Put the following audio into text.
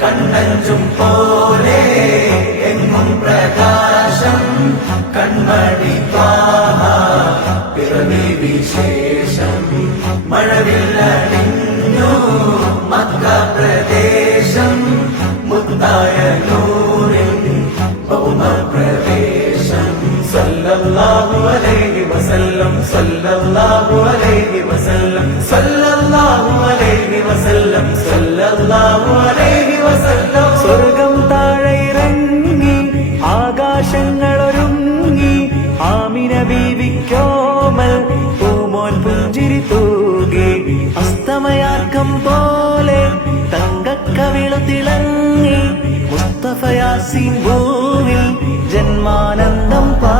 കണ്ണഞ്ചും പോലെ എങ്ങും പ്രകാശം കൺമണി ത്വാഹ പിറവി വിശേഷം മഴവില്ലണിഞ്ഞു മക്ക പ്രദേശം മുത്തായ നൂറിൻ ഭൗമപ്രവേശം സല്ലല്ലാഹു അലൈഹി വസല്ലം സല്ലല്ലാഹു അലൈഹി വസല്ലം സല്ലല്ലാഹു അലൈഹി വസല്ലം സല്ലല്ലാഹു അലൈഹി വസല്ലം. സ്വർഗം താഴെ ഇറങ്ങി ആകാശങ്ങളൊരുങ്ങി ആമിന ബീവിക്കോമൽ പൂമോൻ പുഞ്ചിരി തൂകി അസ്തമയാർക്കം പോലെ തങ്കക്കവിളു തിളങ്ങി മുസ്തഫ യാസീൻ ഭൂവിൽ ജന്മാനന്ദം പാ